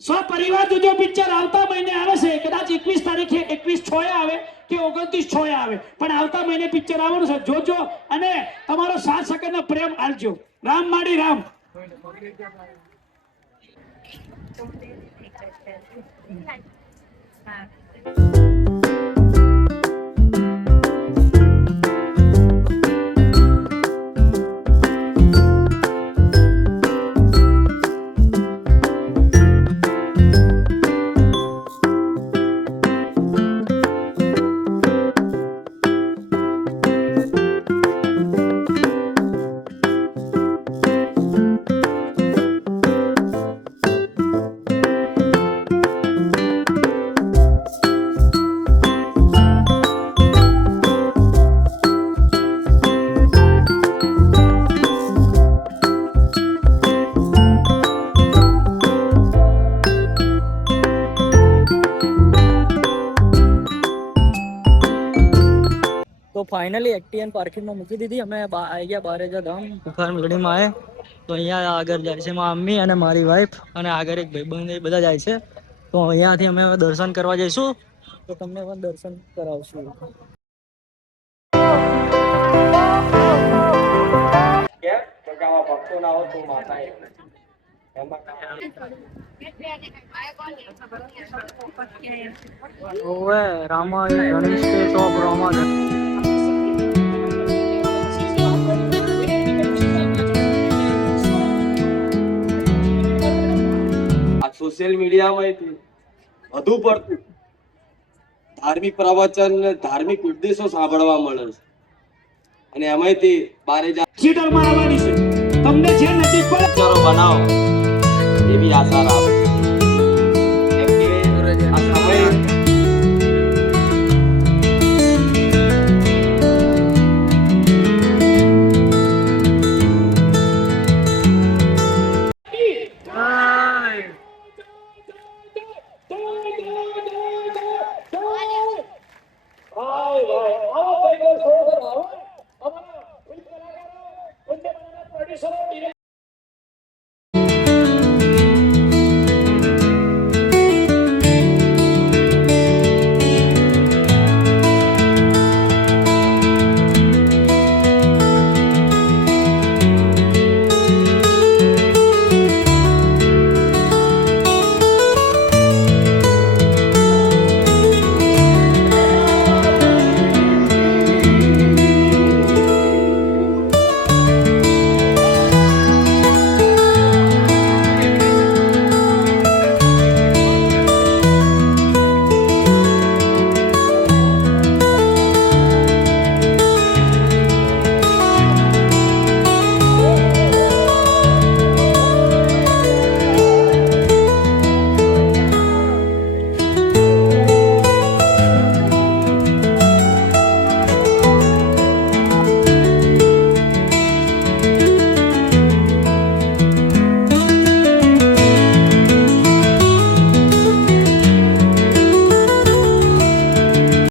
સપરિવાર જોજો પિક્ચર આવતા મહિને આવે છે, કદાચ 21 તારીખે 21/6 આવે કે 29/6 આવે, પણ આવતા મહિને પિક્ચર આવવાનું છે, જોજો અને તમારો 7 સેકન્ડનો પ્રેમ આલજો. રામ માડી રામ. तो फाइनली एक्टियन पार्किंग में મૂકી દીધી. અમે આવી ગયા બારેજા ગામ બુખાર મેળડીમાં આવે તો અહીંયા આગળ જાય છે મારી મમ્મી અને મારી વાઈફ અને આગળ એક ભાઈબંધ, એ બધા જાય છે. તો અહીંયાથી અમે દર્શન કરવા જઈશું, તો તમને પણ દર્શન કરાવશું. ભક્તો ના હો તો માતા ઓવે રામા ગણેશ કે ટોપ રામા સોશિયલ મીડિયામાં વધુ પડતું ધાર્મિક પ્રવચન, ધાર્મિક ઉપદેશો સાંભળવા મળે છે અને એમાંથી બારે થિયેટરમાં આવવાની છે. તમને જે નજીક પડે બનાવો